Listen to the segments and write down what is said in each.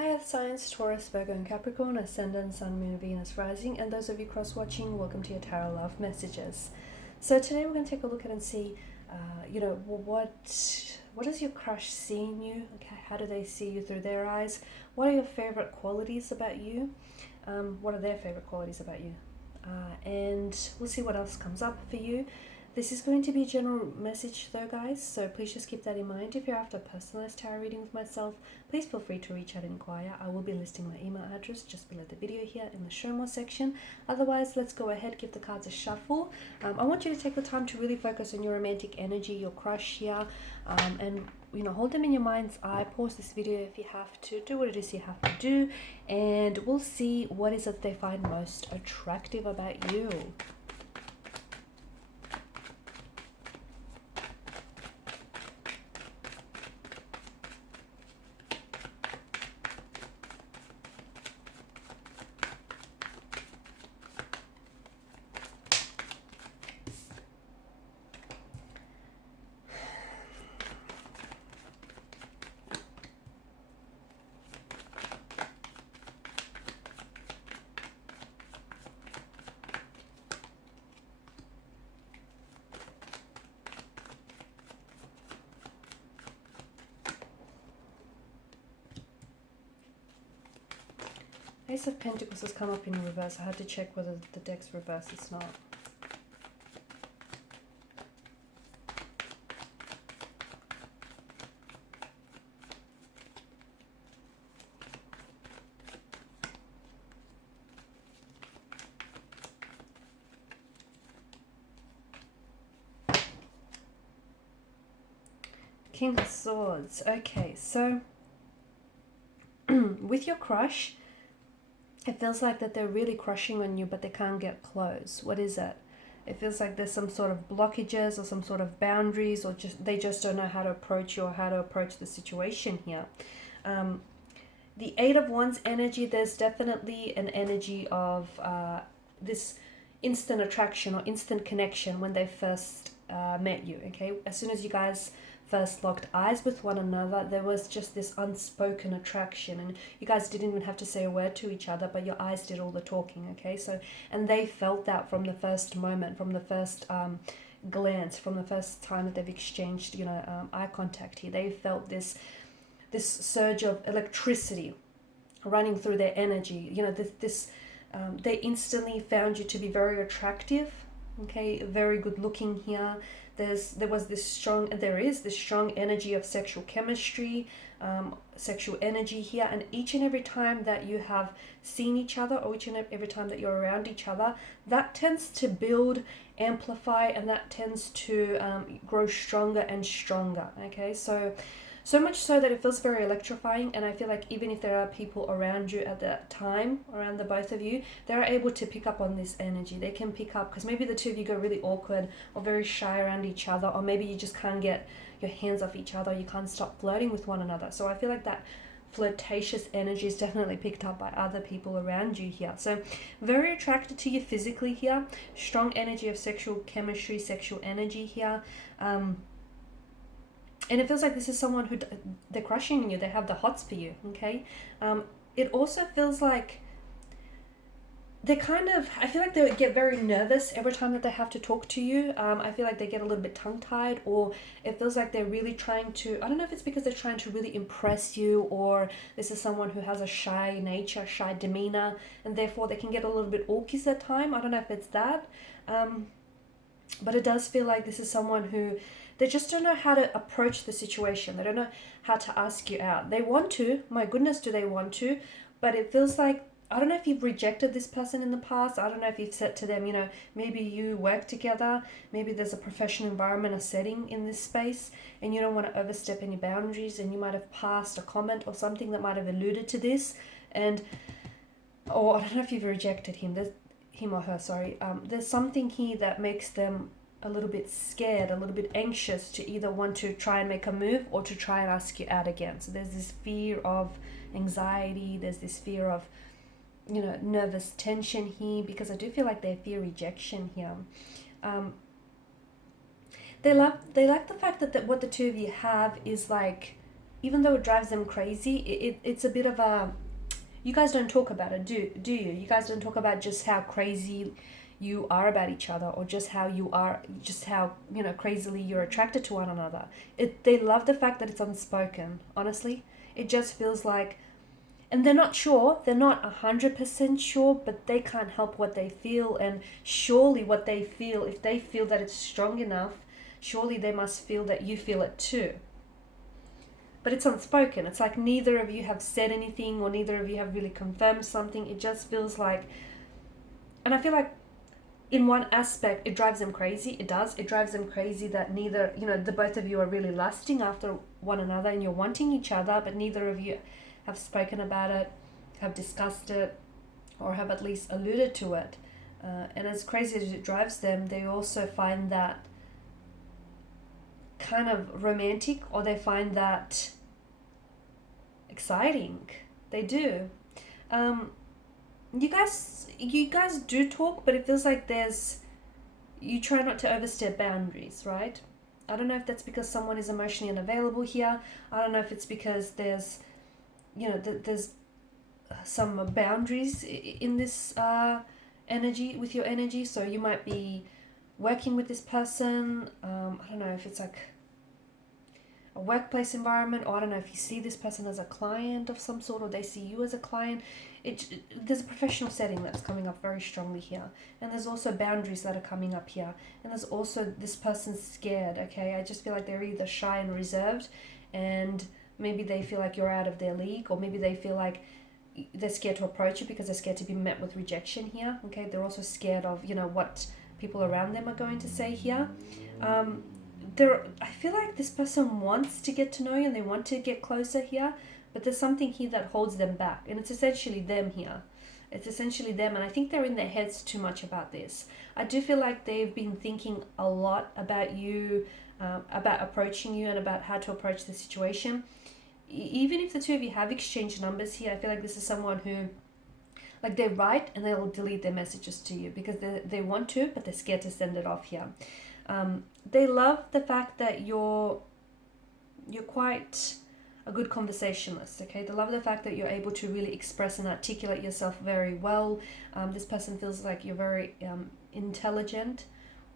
Hi Earth Science, Taurus, Virgo and Capricorn, Ascendant, Sun, Moon, Venus, Rising, and those of you cross-watching, welcome to your Tarot Love Messages. So today we're going to take a look at and see, what does your crush see in you? Okay, how do they see you through their eyes? What are your favorite qualities about you? What are their favorite qualities about you? And we'll see what else comes up for you. This is going to be a general message though, guys, so please just keep that in mind. If you're after a personalized tarot reading with myself, please feel free to reach out and inquire. I will be listing my email address just below the video here in the show more section. Otherwise, let's go ahead, give the cards a shuffle. I want you to take the time to really focus on your romantic energy, your crush here, and hold them in your mind's eye. Pause this video if you have to. Do what it is you have to do, and we'll see what is it they find most attractive about you. Ace of Pentacles has come up in reverse. I had to check whether the deck's reverse. It's not. King of Swords. Okay, so with your crush, it feels like that they're really crushing on you, but they can't get close. What is it? It feels like there's some sort of blockages or some sort of boundaries, or they just don't know how to approach you or how to approach the situation here. The Eight of Wands energy, there's definitely an energy of this instant attraction or instant connection when they first met you, okay? As soon as you guys first locked eyes with one another, there was just this unspoken attraction, and you guys didn't even have to say a word to each other, but your eyes did all the talking, okay? So, and they felt that from the first moment, from the first glance, from the first time that they've exchanged, eye contact here. They felt this surge of electricity running through their energy. They instantly found you to be very attractive, okay, very good looking here. There is this strong energy of sexual chemistry, sexual energy here, and each and every time that you have seen each other, or each and every time that you're around each other, that tends to build, amplify, and that tends to grow stronger and stronger, okay? So much so that it feels very electrifying, and I feel like even if there are people around you at that time, around the both of you, they're able to pick up on this energy. They can pick up, because maybe the two of you go really awkward or very shy around each other, or maybe you just can't get your hands off each other, you can't stop flirting with one another. So I feel like that flirtatious energy is definitely picked up by other people around you here. So very attracted to you physically here, strong energy of sexual chemistry, sexual energy here. And it feels like this is someone who they're crushing on you. They have the hots for you, okay? It also feels like I feel like they get very nervous every time that they have to talk to you. I feel like they get a little bit tongue-tied, or it feels like they're really trying to, I don't know if it's because they're trying to really impress you, or this is someone who has a shy nature, shy demeanor, and therefore they can get a little bit awkward at time. I don't know if it's that. But it does feel like this is someone who, they just don't know how to approach the situation. They don't know how to ask you out. They want to, my goodness, do they want to? But it feels like, I don't know if you've rejected this person in the past. I don't know if you've said to them, maybe you work together. Maybe there's a professional environment, a setting in this space, and you don't want to overstep any boundaries, and you might have passed a comment or something that might have alluded to this. Or I don't know if you've rejected him. Him or her, sorry. There's something here that makes them a little bit scared, a little bit anxious to either want to try and make a move or to try and ask you out again. So there's this fear of anxiety, there's this fear of, nervous tension here, because I do feel like they fear rejection here. They like the fact that what the two of you have is like even though it drives them crazy, it's a bit of a, you guys don't talk about it, do you? You guys don't talk about just how crazy you are about each other, or just how you are, just how, you know, crazily you're attracted to one another. They love the fact that it's unspoken, honestly. It just feels like, and they're not sure, they're not 100% sure, but they can't help what they feel. And surely what they feel, if they feel that it's strong enough, surely they must feel that you feel it too. But it's unspoken. It's like neither of you have said anything, or neither of you have really confirmed something. It just feels like, and I feel like in one aspect it drives them crazy. It does. It drives them crazy that neither, you know, the both of you are really lusting after one another and you're wanting each other, but neither of you have spoken about it, have discussed it, or have at least alluded to it. And as crazy as it drives them, they also find that kind of romantic, or they find that exciting. They do. You guys do talk, but it feels like you try not to overstep boundaries, right? I don't know if that's because someone is emotionally unavailable here. I don't know if it's because there's, you know, there's some boundaries in this energy, with your energy. So you might be working with this person. I don't know if it's like a workplace environment, or I don't know if you see this person as a client of some sort, or they see you as a client. There's a professional setting that's coming up very strongly here, and there's also boundaries that are coming up here, and there's also this person's scared. Okay, I just feel like they're either shy and reserved, and maybe they feel like you're out of their league, or maybe they feel like they're scared to approach you because they're scared to be met with rejection here. Okay, they're also scared of, you know, what people around them are going to say here. I feel like this person wants to get to know you and they want to get closer here, but there's something here that holds them back, and it's essentially them here. It's essentially them, and I think they're in their heads too much about this. I do feel like they've been thinking a lot about you, about approaching you, and about how to approach the situation. Even if the two of you have exchanged numbers here, I feel like this is someone who, like, they write and they'll delete their messages to you because they want to, but they're scared to send it off here. They love the fact that you're quite a good conversationalist. Okay, they love the fact that you're able to really express and articulate yourself very well. This person feels like you're very intelligent,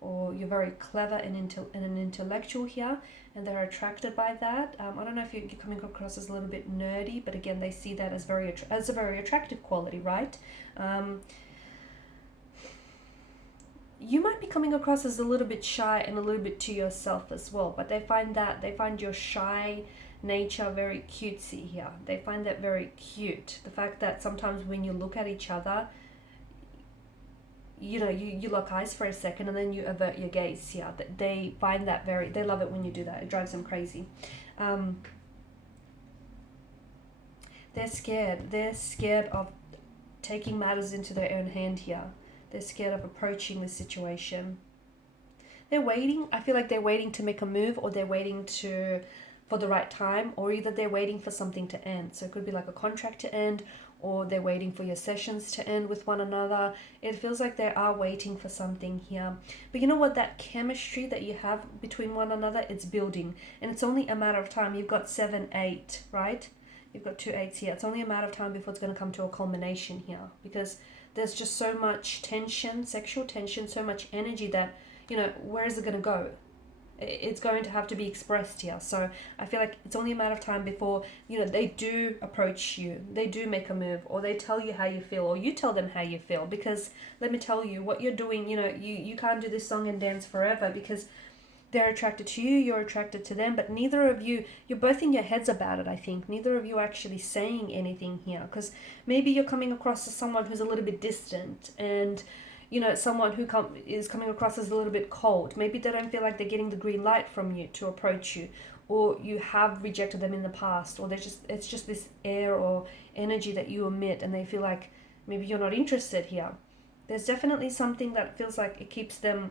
or you're very clever and an intellectual here, and they're attracted by that. I don't know if you're coming across as a little bit nerdy, but again, they see that as a very attractive quality, right? You might be coming across as a little bit shy and a little bit to yourself as well, but they find your shy nature very cutesy here. They find that very cute. The fact that sometimes when you look at each other, you know, you lock eyes for a second and then you avert your gaze here. They find that they love it when you do that. It drives them crazy. They're scared. They're scared of taking matters into their own hand here. They're scared of approaching the situation. They're waiting. I feel like they're waiting to make a move, or they're waiting for the right time, or either they're waiting for something to end. So it could be like a contract to end, or they're waiting for your sessions to end with one another. It feels like they are waiting for something here. But you know what? That chemistry that you have between one another, it's building. And it's only a matter of time. You've got 7, 8, right? You've got 2 8s here. It's only a matter of time before it's going to come to a culmination here, because there's just so much tension, sexual tension, so much energy that, you know, where is it going to go? It's going to have to be expressed here. So I feel like it's only a matter of time before, you know, they do approach you, they do make a move, or they tell you how you feel, or you tell them how you feel. Because let me tell you, what you're doing, you know, you can't do this song and dance forever, because they're attracted to you, you're attracted to them, but neither of you, you're both in your heads about it, I think. Neither of you are actually saying anything here, because maybe you're coming across as someone who's a little bit distant, and, you know, someone who is coming across as a little bit cold. Maybe they don't feel like they're getting the green light from you to approach you, or you have rejected them in the past, or it's just this air or energy that you emit, and they feel like maybe you're not interested here. There's definitely something that feels like it keeps them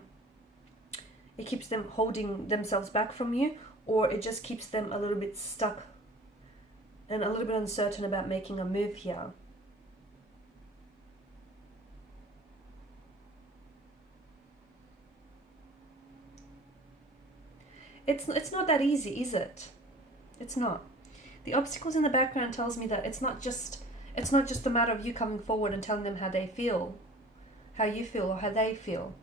holding themselves back from you, or it just keeps them a little bit stuck and a little bit uncertain about making a move here. It's not that easy, is it? It's not. The obstacles in the background tells me that it's not just a matter of you coming forward and telling them how they feel, how you feel, or how they feel.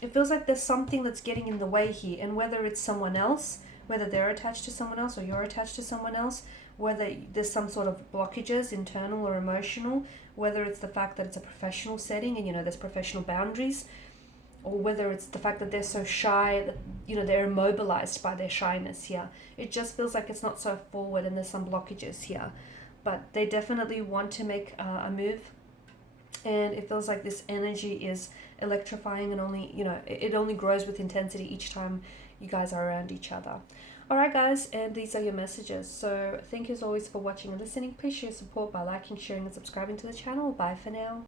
It feels like there's something that's getting in the way here, and whether it's someone else, whether they're attached to someone else or you're attached to someone else, whether there's some sort of blockages, internal or emotional, whether it's the fact that it's a professional setting and, there's professional boundaries, or whether it's the fact that they're so shy that, they're immobilized by their shyness here. It just feels like it's not so forward and there's some blockages here. But they definitely want to make a move. And it feels like this energy is electrifying and only, it only grows with intensity each time you guys are around each other. Alright guys, and these are your messages. So thank you as always for watching and listening. Please show your support by liking, sharing and subscribing to the channel. Bye for now.